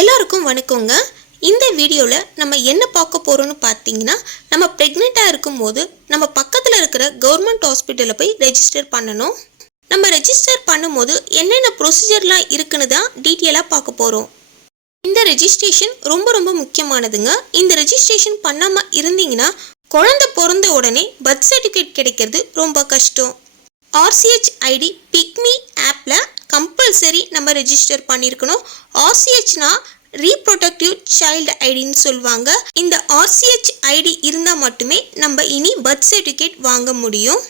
எல்லாருக்கும் வணக்கங்க. இந்த வீடியோவில் நம்ம என்ன பார்க்க போகிறோம்னு பார்த்தீங்கன்னா, நம்ம ப்ரெக்னெண்ட்டாக இருக்கும்போது நம்ம பக்கத்தில் இருக்கிற கவர்மெண்ட் ஹாஸ்பிட்டலில் போய் ரெஜிஸ்டர் பண்ணணும். நம்ம ரெஜிஸ்டர் பண்ணும்போது என்னென்ன ப்ரொசீஜர்லாம் இருக்குன்னு தான் டீட்டெயிலாக பார்க்க போகிறோம். இந்த ரெஜிஸ்ட்ரேஷன் ரொம்ப முக்கியமானதுங்க. இந்த ரெஜிஸ்ட்ரேஷன் பண்ணாமல் இருந்தீங்கன்னா குழந்தை பிறந்த உடனே பர்த் சர்டிஃபிகேட் கிடைக்கிறது ரொம்ப கஷ்டம். ஆர்சிஹெச் ஐடி பிக்மி ஆப்பில் கம்பல்சரி நம்ம ரெஜிஸ்டர் பண்ணியிருக்கணும். ஆர்சிஹெச்னா ரீப்ரொடக்டிவ் சைல்டு ஐடின்னு சொல்லுவாங்க. இந்த ஆர்சிஹெச் ஐடி இருந்தால் மட்டுமே நம்ம இனி பர்த் சர்டிஃபிகேட் வாங்க முடியும்.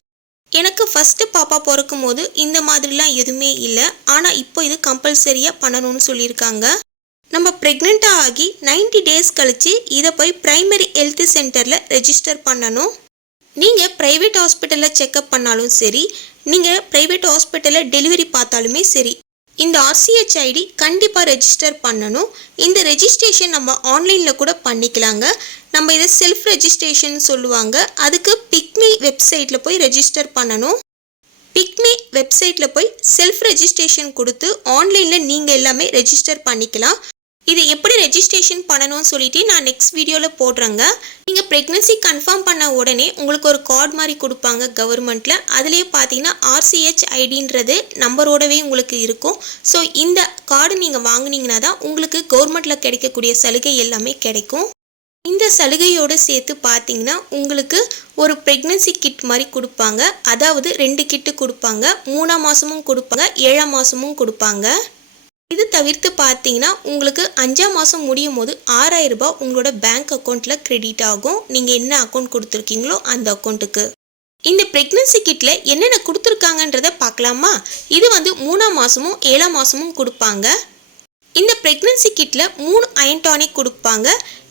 எனக்கு ஃபஸ்ட்டு பாப்பா பிறக்கும் போது இந்த மாதிரிலாம் எதுவுமே இல்லை. ஆனால் இப்போ இது கம்பல்சரியாக பண்ணணும்னு சொல்லியிருக்காங்க. நம்ம ப்ரெக்னெண்ட்டாக ஆகி 90 டேஸ் கழித்து இதை போய் ப்ரைமரி ஹெல்த் சென்டரில் ரெஜிஸ்டர் பண்ணணும். நீங்கள் ப்ரைவேட் ஹாஸ்பிட்டலில் செக்கப் பண்ணாலும் சரி, நீங்கள் ப்ரைவேட் ஹாஸ்பிட்டலில் டெலிவரி பார்த்தாலுமே சரி, இந்த ஆர்சிஹெச் ஐடி கண்டிப்பாக ரெஜிஸ்டர் பண்ணணும். இந்த ரெஜிஸ்ட்ரேஷன் நம்ம ஆன்லைனில் கூட பண்ணிக்கலாங்க. நம்ம இதை செல்ஃப் ரெஜிஸ்ட்ரேஷன் சொல்லுவாங்க. அதுக்கு பிக்மி வெப்சைட்டில் போய் ரெஜிஸ்டர் பண்ணணும். பிக்மி வெப்சைட்டில் போய் செல்ஃப் ரெஜிஸ்ட்ரேஷன் கொடுத்து ஆன்லைனில் நீங்கள் எல்லாமே ரெஜிஸ்டர் பண்ணிக்கலாம். இது எப்படி ரெஜிஸ்ட்ரேஷன் பண்ணணும்னு சொல்லிட்டு நான் நெக்ஸ்ட் வீடியோவில் போடுறேங்க. நீங்கள் ப்ரெக்னன்சி கன்ஃபார்ம் பண்ண உடனே உங்களுக்கு ஒரு கார்டு மாதிரி கொடுப்பாங்க கவர்மெண்ட்டில். அதுலேயே பார்த்தீங்கன்னா ஆர்சிஹெச் ஐடின்றது நம்பரோடவே உங்களுக்கு இருக்கும். ஸோ இந்த கார்டு நீங்கள் வாங்கினீங்கன்னா தான் உங்களுக்கு கவர்மெண்ட்டில் கிடைக்கக்கூடிய சலுகை எல்லாமே கிடைக்கும். இந்த சலுகையோடு சேர்த்து பார்த்தீங்கன்னா உங்களுக்கு ஒரு ப்ரெக்னன்சி கிட் மாதிரி கொடுப்பாங்க. அதாவது 2 கிட்டு கொடுப்பாங்க. 3ஆம் மாதமும் கொடுப்பாங்க, 7ஆம் மாதமும் கொடுப்பாங்க. இது தவிர்த்து பார்த்தீங்கன்னா உங்களுக்கு 5ஆம் மாதம் முடியும் போது 6000 ரூபாய் உங்களோட பேங்க் அக்கௌண்ட்டில் கிரெடிட் ஆகும். நீங்கள் என்ன அக்கௌண்ட் கொடுத்துருக்கீங்களோ அந்த அக்கௌண்ட்டுக்கு. இந்த ப்ரெக்னன்சி கிட்டில் என்னென்ன கொடுத்துருக்காங்கன்றதை பார்க்கலாமா? இது 3ஆம் மாதமும் 7ஆம் மாதமும் கொடுப்பாங்க. இந்த ப்ரெக்னன்சி கிட்டில் 3 அயன் டானிக் கொடுப்பாங்க.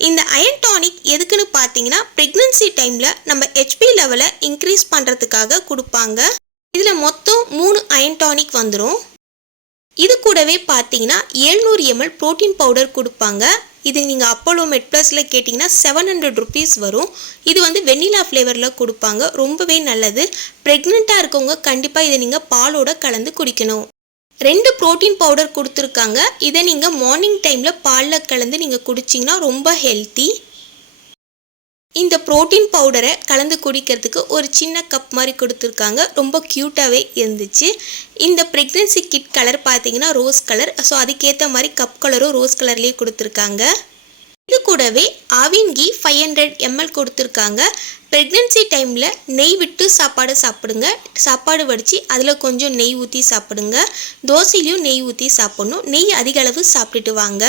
இந்த அயன் டானிக் எதுக்குன்னு பார்த்தீங்கன்னா ப்ரெக்னன்சி டைமில் நம்ம ஹெச்பி லெவலை இன்க்ரீஸ் பண்ணுறதுக்காக கொடுப்பாங்க. இதில் மொத்தம் 3 அயன் டானிக் வந்துடும். இது கூடவே பார்த்தீங்கன்னா 700 ml ப்ரோட்டீன் பவுடர் கொடுப்பாங்க. இது நீங்கள் அப்போலோ மெட் ப்ளஸில் கேட்டிங்கன்னா 700 rupees வரும். இது வெண்ணிலா ஃப்ளேவரில் கொடுப்பாங்க. ரொம்பவே நல்லது. ப்ரெக்னெண்ட்டாக இருக்கவங்க கண்டிப்பாக இதை நீங்கள் பாலோட கலந்து குடிக்கணும். 2 ப்ரோட்டீன் பவுடர் கொடுத்துருக்காங்க. இதை நீங்கள் மார்னிங் டைமில் பாலில் கலந்து நீங்கள் குடிச்சிங்கன்னா ரொம்ப ஹெல்த்தி. இந்த ப்ரோட்டீன் பவுடரை கலந்து குடிக்கிறதுக்கு ஒரு சின்ன கப் மாதிரி கொடுத்துருக்காங்க. ரொம்ப க்யூட்டாகவே இருந்துச்சு. இந்த ப்ரெக்னன்சி கிட் கலர் பார்த்தீங்கன்னா ரோஸ் கலர். ஸோ அதுக்கேற்ற மாதிரி கப் கலரும் ரோஸ் கலர்லேயே கொடுத்துருக்காங்க. இது கூடவே ஆவின் கீ 500 ml கொடுத்துருக்காங்க. ப்ரெக்னன்சி டைமில் நெய் விட்டு சாப்பாடு சாப்பிடுங்க. சாப்பாடு வடித்து அதில் கொஞ்சம் நெய் ஊற்றி சாப்பிடுங்க. தோசையிலையும் நெய் ஊற்றி சாப்பிடணும். நெய் அதிக அளவு சாப்பிட்டுட்டு வாங்க.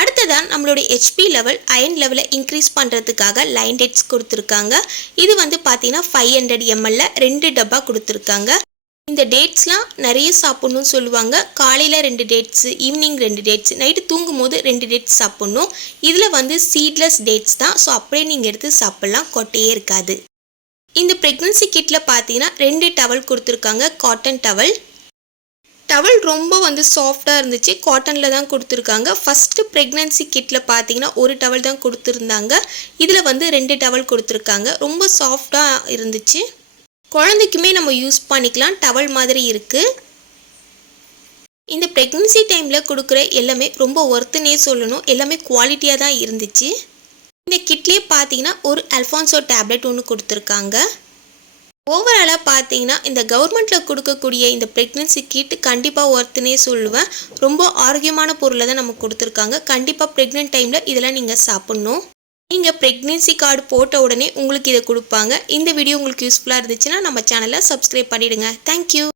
அடுத்ததான் நம்மளோட ஹெச்பி லெவல் அயன் லெவலை இன்க்ரீஸ் பண்ணுறதுக்காக லைன் டேட்ஸ் கொடுத்துருக்காங்க. இது பார்த்தீங்கன்னா 500 ml 2 டப்பா கொடுத்துருக்காங்க. இந்த டேட்ஸ்லாம் நிறைய சாப்பிட்ணுன்னு சொல்லுவாங்க. காலையில் 2 டேட்ஸு, ஈவினிங் 2 டேட்ஸ், நைட்டு தூங்கும் போது 2 டேட்ஸ் சாப்பிட்ணும். இதில் சீட்லெஸ் டேட்ஸ் தான். ஸோ அப்படியே நீங்கள் எடுத்து சாப்பிட்லாம், கொட்டையே இருக்காது. இந்த ப்ரெக்னன்சி கிட்டில் பார்த்தீங்கன்னா 2 டவல் கொடுத்துருக்காங்க, காட்டன் டவல். டவல் ரொம்ப சாஃப்டாக இருந்துச்சு. காட்டனில் தான் கொடுத்துருக்காங்க. ஃபஸ்ட்டு ப்ரெக்னன்சி கிட்டில் பார்த்தீங்கன்னா ஒரு டவல் தான் கொடுத்துருந்தாங்க. இதில் 2 டவல் கொடுத்துருக்காங்க. ரொம்ப சாஃப்டாக இருந்துச்சு. குழந்தைக்குமே நம்ம யூஸ் பண்ணிக்கலாம். டவல் மாதிரி இருக்குது. இந்த ப்ரெக்னன்சி டைமில் கொடுக்குற எல்லாமே ரொம்ப ஒர்த்துன்னே சொல்லணும். எல்லாமே குவாலிட்டியாக தான் இருந்துச்சு. இந்த கிட்லேயே பார்த்தீங்கன்னா ஒரு அல்ஃபான்சோ டேப்லெட் ஒன்று கொடுத்துருக்காங்க. ஓவராலாக பார்த்தீங்கன்னா இந்த கவர்மெண்ட்டில் கொடுக்கக்கூடிய இந்த ப்ரெக்னன்சி கிட் கண்டிப்பாக ஒர்த்துனே சொல்லுவேன். ரொம்ப ஆரோக்கியமான பொருளை தான் நமக்கு கொடுத்துருக்காங்க. கண்டிப்பாக ப்ரெக்னென்ட் டைமில் இதெல்லாம் நீங்கள் சாப்பிட்ணும். நீங்கள் ப்ரெக்னன்சி கார்டு போட்ட உடனே உங்களுக்கு இதை கொடுப்பாங்க. இந்த வீடியோ உங்களுக்கு யூஸ்ஃபுல்லாக இருந்துச்சுன்னா நம்ம சேனலை சப்ஸ்கிரைப் பண்ணிவிடுங்க. தேங்க்யூ.